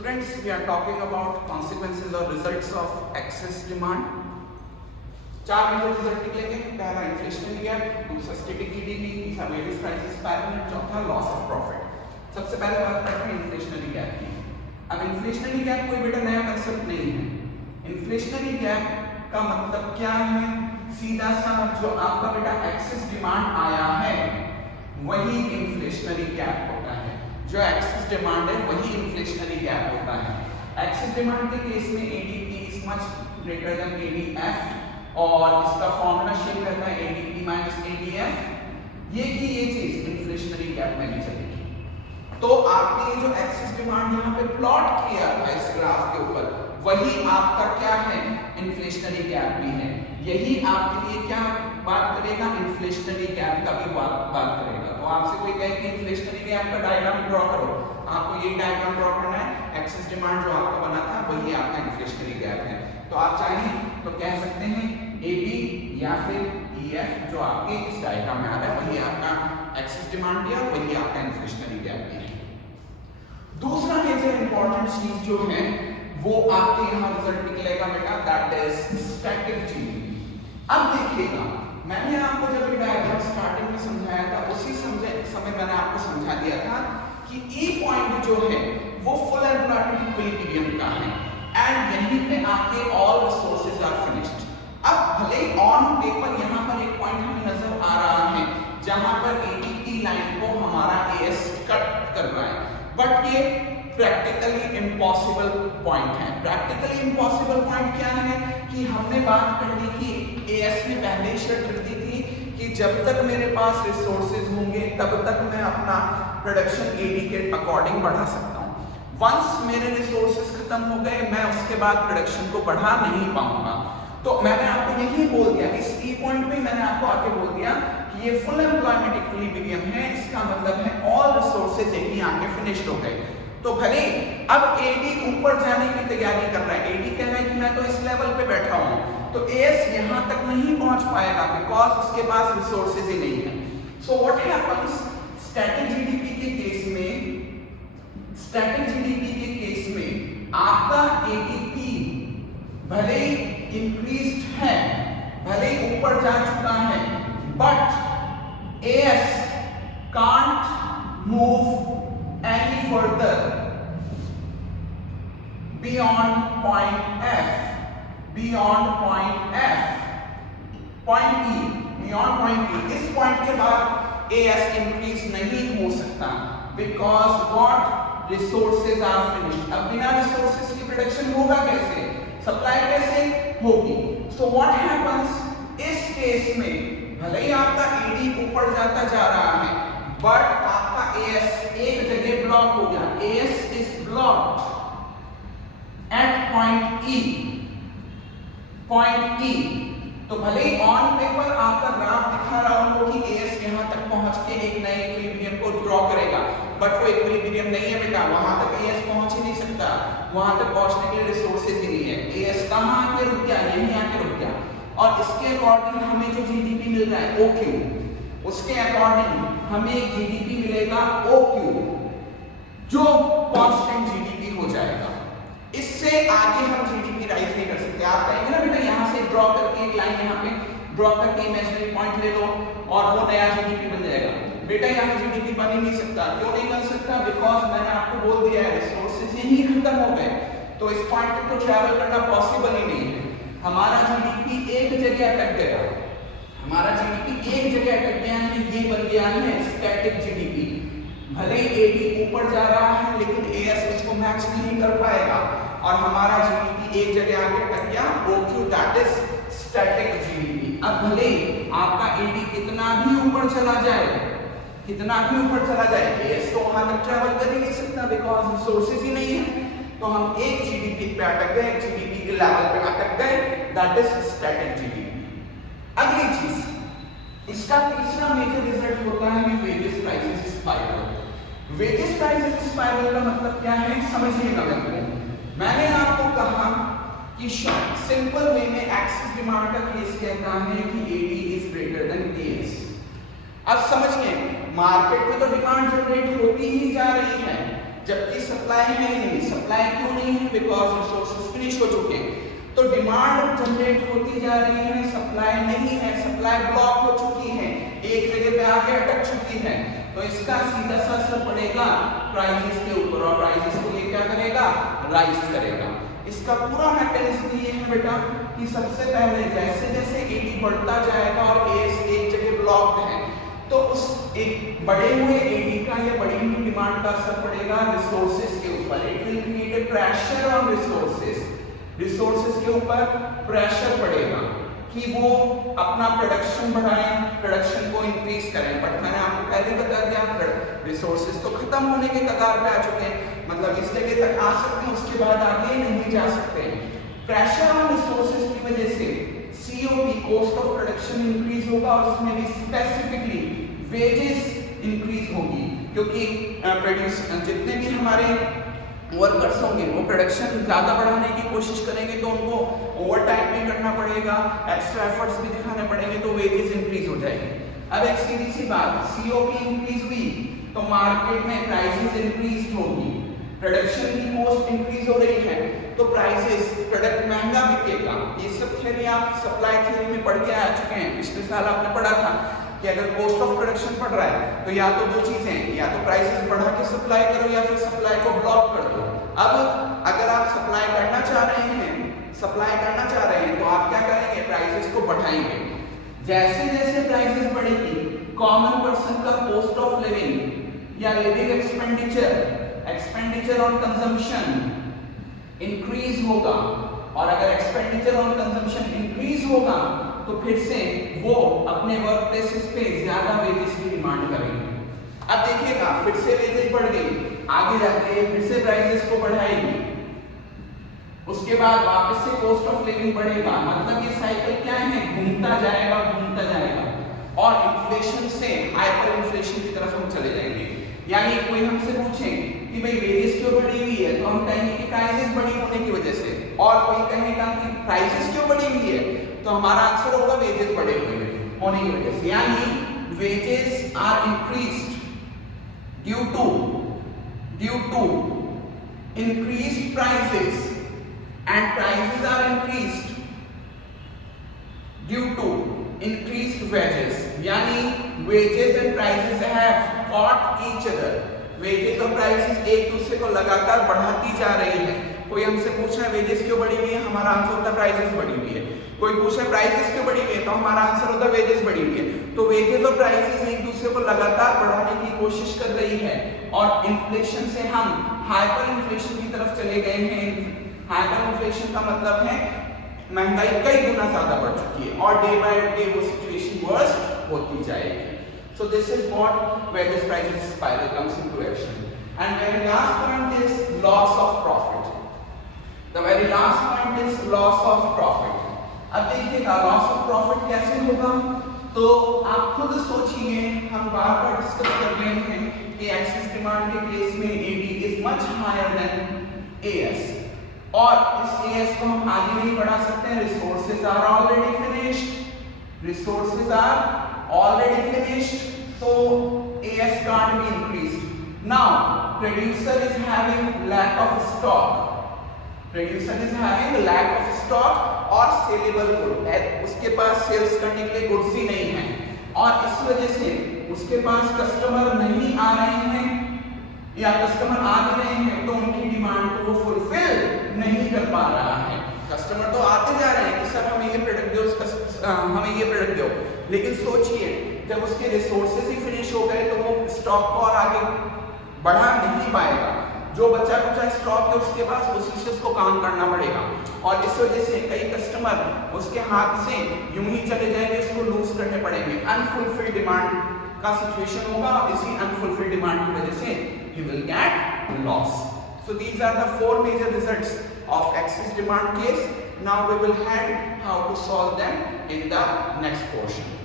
Students, we are talking about consequences or results of excess demand. चार major result निकलेंगे। पहला inflationary gap, दूसरा static GDP, तीसरा wages prices parallel, चौथा loss of profit. सबसे पहले बात करते हैं इन्फ्लेशनरी गैप की। अब इन्फ्लेशनरी गैप कोई बेटा नया कंसेप्ट नहीं है। इन्फ्लेशनरी गैप का मतलब क्या है? सीधा सा जो आपका बेटा एक्सेस डिमांड आया है वही इन्फ्लेशनरी गैप होता है। जो एक्सेस डिमांड है वही इन्फ्लेशनरी गैप होता है। एक्सेस डिमांड के केस में ADP is much greater than ADF और इसका फॉर्मूला शेप करता है एडीपी माइनस एडीएफ। ये की ये चीज इन्फ्लेशनरी गैप में नहीं चलेगी। तो आपने ये जो एक्सेस डिमांड यहाँ पे प्लॉट किया था इस ग्राफ के ऊपर, वही आपका क्या है? इन्फ्लेशनरी गैप भी है। यही आपके लिए क्या बात करेगा? इन्फ्लेशनरी गैप का भी बात करेगा। तो आपसे कोई कहे कि इन्फ्लेशनरी गैप का डायग्राम ड्रॉ करो, आपको यही डायग्राम ड्रॉ करना है। एक्सेस डिमांड जो आपका बना था वही आपका इन्फ्लेशनरी गैप है। तो आप चाहें तो कह सकते हैं AB या फिर EF जो आपके इस डायग्राम में आ रहा है वही आपका एक्सेस डिमांड भी है, वही आपका इन्फ्लेशनरी गैप भी है। दूसरा मेजर इंपॉर्टेंट चीज जो है वो आपके यहाँ रिजल्ट निकलेगा बेटा, दैट इज स्टैटिक जीडीपी। अब देखिएगा, मैंने आपको जब ये डायग्राम स्टार्टिंग में समझाया था उसी समय मैंने आपको समझा दिया था कि E पॉइंट जो है वो फुल एम्प्लॉयमेंट इक्विलिब्रियम का है एंड यहीं पे आके ऑल रिसोर्सेज आर फिनिश्ड। अब भले ऑन पेपर यहाँ पर एक पॉइंट हमें नजर आ रहा है जहां पर एडीपी लाइन को हमारा एएस कट कर रहा है, बट ये प्रैक्टिकली इम्पॉसिबल पॉइंट है। प्रैक्टिकली इम्पॉसिबल पॉइंट क्या है कि हमने बात कर ली कि एएस ने पहले ही शर्त रख दी थी कि जब तक मेरे पास रिसोर्सेज होंगे तब तक मैं अपना प्रोडक्शन एडी के अकॉर्डिंग बढ़ा सकता हूँ। वंस मेरे रिसोर्सेज खत्म हो गए मैं उसके बाद प्रोडक्शन को बढ़ा नहीं पाऊंगा। तो मैंने आपको यही बोल दिया, इस ई पॉइंट में मैंने आपको आके बोल दिया कि ये फुल एम्प्लॉयमेंट इक्विलिब्रियम है। इसका मतलब है ऑल रिसोर्सेज यही आके फिनिश्ड हो गए। तो भले अब एडी ऊपर जाने की तैयारी कर रहा है, एडी कह रहा है कि मैं तो इस लेवल पे बैठा हूं, तो एएस यहां तक नहीं पहुंच पाएगा बिकॉज उसके पास रिसोर्सेज ही नहीं है। So what happens? Static GDP के केस में आपका एडीपी भले इंक्रीज्ड है, भले ऊपर जा चुका है, but as can't move any further beyond point F, beyond point E, beyond point E। इस पॉइंट के बाद AS इंक्रीज नहीं हो सकता because what resources are finished। अब बिना रिसोर्सेज की प्रोडक्शन होगा कैसे? सप्लाई कैसे होगी? So what happens? इस केस में भले ही आपका AD ऊपर जाता जा रहा है बट आपका AS एक जगह ब्लॉक हो गया। AS is blocked at point E। तो भले ही ऑन पेपर आपका ग्राफ दिखा रहा हो कि AS यहां तक पहुंच के एक नए इक्विलिब्रियम को ड्रॉ करेगा, बट वो इक्विलिब्रियम नहीं है बेटा। वहां तक AS पहुंच ही नहीं सकता, वहां तक पहुंचने के लिए रिसोर्सेज ही नहीं है। AS कहां आके रुक गया? यहीं आके रुक गया। और इसके अकॉर्डिंग हमें जो जीडीपी मिल रहा है OQ, उसके अकॉर्डिंग हमें एक जीडीपी मिलेगा OQ जो कांस्टेंट जीडीपी हो जाएगा। इससे आगे हम जीडीपी राइज नहीं कर सकते। आप कहेंगे ना बेटा यहां से ड्रॉ करके एक लाइन यहां पे ड्रॉ करके इमेजिनरी पॉइंट ले लो और वो नया जीडीपी बन जाएगा। बेटा यहां जीडीपी बन ही नहीं सकता। क्यों नहीं बन सकता? बिकॉज मैंने आपको बोल दिया है रिसोर्सेज ही खत्म हो गए, तो इस पॉइंट तक तो ट्रैवल करना पॉसिबल ही नहीं है। हमारा जीडीपी एक जगह अटक गया, हमारा जीडीपी एक जगह अटक गया है। ये बन गया है स्टैटिक जीडीपी। भले एडी ऊपर जा रहा है लेकिन एएस उसको मैच नहीं कर पाएगा और हमारा जीडीपी एक जगह आके अटक गया OQ, that is static GDP. अब भले आपका एडी कितना भी ऊपर चला जाए, एएस तो वहां तक ट्रैवल कर ही नहीं सकता बिकॉज रिसोर्सेज ही नहीं है। तो हम एक जीडीपी पे अटक गए, जीडीपी के लेवल पे अटक गए, दैट इज स्टैटिक जीडीपी। अगली चीज, इसका तीसरा मेजर रिजल्ट होता है wages prices spiral. Wages prices spiral का मतलब क्या है समझिएगा। मैंने आपको कहा कि सिंपल वे में एक्सेस डिमांड का केस कहता है कि AD is greater than AS। अब समझिए, मार्केट में तो डिमांड जनरेट होती ही जा रही है जबकि सप्लाई है ही नहीं। सप्लाई बिकॉज रिसोर्सेज फिनिश हो चुके हैं। तो डिमांड जनरेट होती जा रही है, सप्लाई नहीं है, सप्लाई ब्लॉक हो चुकी है, एक जगह पे आके अटक चुकी है। तो इसका सीधा सा असर पड़ेगा प्राइसेस के ऊपर और प्राइसेस को ये क्या करेगा, राइज करेगा। इसका पूरा मैकेनिज्म ये है बेटा कि सबसे पहले जैसे जैसे एडी बढ़ता जाएगा और एएस एक जगह ब्लॉक्ड है तो उस एक बढ़े हुए एडी का या बढ़ी हुई डिमांड का असर पड़ेगा रिसोर्सेज के ऊपर। It will create a pressure on resources, resources के ऊपर प्रेशर पड़ेगा कि वो अपना प्रोडक्शन बढ़ाएं, प्रोडक्शन को इंक्रीज करें। बट मैंने आपको पहले बता दिया रिसोर्सेज तो खत्म होने के कगार पे आ चुके हैं, मतलब इस जगह तक आ सकते हैं, उसके बाद आगे नहीं जा सकते। प्रेशर ऑन रिसोर्सेज की वजह से COP cost of production increase होगा और उसमें भी स्पेसिफिकली वेजेस इंक्रीज होगी, क्योंकि प्रोड्यूसर जितने भी हमारे वर्कर्स होंगे वो प्रोडक्शन ज़्यादा बढ़ाने की कोशिश करेंगे तो उनको ओवर टाइम भी करना पड़ेगा, एक्स्ट्रा एफर्ट्स भी दिखाने पड़ेंगे, तो वेजेस इंक्रीज हो जाएंगे। अब एक सीधी सी बात, COP इंक्रीज हुई तो मार्केट में प्राइसेस इंक्रीज होगी, प्रोडक्शन की कॉस्ट इंक्रीज हो रही है तो प्राइसेस, प्रोडक्ट महंगा बिकेगा। ये सब थ्योरी आप सप्लाई थ्योरी में पढ़ के आ चुके हैं, पिछले साल आपने पढ़ा था कि अगर कॉस्ट ऑफ प्रोडक्शन बढ़ रहा है तो या तो दो चीजें, या तो प्राइसेस बढ़ा के सप्लाई करो या फिर सप्लाई को ब्लॉक कर दो। अब अगर आप सप्लाई करना चाह रहे हैं तो आप क्या करेंगे, प्राइसेस को बढ़ाएंगे। जैसे जैसे प्राइसेस बढ़ेगी कॉमन पर्सन का कॉस्ट ऑफ लिविंग या living expenditure on consumption increase होगा, और अगर एक्सपेंडिचर ऑन कंजम्पशन इंक्रीज होगा तो फिर से वो अपने वर्क प्लेसेस पे ज्यादा वेजेस की डिमांड करेंगे। अब देखिएगा फिर से वेजेस बढ़ गई, आगे जाके फिर से प्राइसेस को बढ़ाएगी, उसके बाद वापस से कॉस्ट ऑफ लिविंग बढ़ेगा, मतलब ये साइकिल क्या है, घूमता जाएगा और इन्फ्लेशन से हाइपर इन्फ्लेशन की तरफ हम चले जाएंगे। यानी कोई हमसे पूछे कि भाई वेजेस क्यों बढ़ी हुई है तो हम कहेंगे कि प्राइसेस बढ़ी होने की वजह से, और कोई कहेगा कि प्राइसेस क्यों बढ़ी हुई है तो हमारा आंसर होगा वेजेस बढ़े हुए होने की वजह से। यानी wages are increased due to increased prices and prices are increased due to increased wages, यानी wages and prices have fought each other, wages और prices एक दूसरे को लगातार बढ़ाती जा रही है। कोई हमसे पूछ रहा है wages क्यों बढ़ी हुई है, हमारा आंसर होता है prices बढ़ी हुई है। कोई पूछ रहा है prices क्यों बढ़ी हुई है तो हमारा आंसर होता है wages बढ़ी हुई है। तो wages और prices एक दूसरे को लगातार बढ़ाने की कोशिश कर रही है और इन्फ्लेशन से हम हाइपर इन्फ्लेशन की तरफ चले गए हैं। हाइपर इन्फ्लेशन का मतलब है महंगाई कई गुना ज्यादा बढ़ चुकी है और डे बाय डे वो सिचुएशन वर्स्ट होती जाएगी। So this is what wages prices spiral comes into action. And very last point is loss of profit. The very last point is loss of profit. अब देखिएगा loss of profit कैसे होगा, तो आप खुद सोचिए, हम बार-बार डिस्कस कर रहे हैं कि एक्सेस डिमांड के केस में AD is much higher than AS, और इस AS को हम आगे नहीं बढ़ा सकते हैं, resources are already finished, so AS can't be increased. Now producer is having lack of stock और सेलेबल गुड, उसके पास सेल्स करने के लिए गुड्स ही नहीं है और इस वजह से उसके पास कस्टमर नहीं आ रहे हैं या कस्टमर आ भी रहे हैं तो उनकी डिमांड को वो फुलफिल नहीं कर पा रहा है। कस्टमर तो आते जा रहे हैं कि सर हमें ये प्रोडक्ट दो, लेकिन सोचिए जब उसके रिसोर्सेज ही फिनिश हो गए तो वो स्टॉक को और आगे बढ़ा नहीं पाएगा। जो बचा कुचा स्टॉक है उसके पास उसी से उसको काम करना पड़ेगा और इस वजह से कई कस्टमर उसके हाथ से यूं ही चले जाएंगे, उसको लूज करने पड़ेंगे। अनफुलफिल्ड डिमांड का सिचुएशन होगा, इसी अनफुलफिल्ड डिमांड की वजह से he will get loss. So these are the 4 major results of excess demand case. Now we will learn how to solve them in the next portion.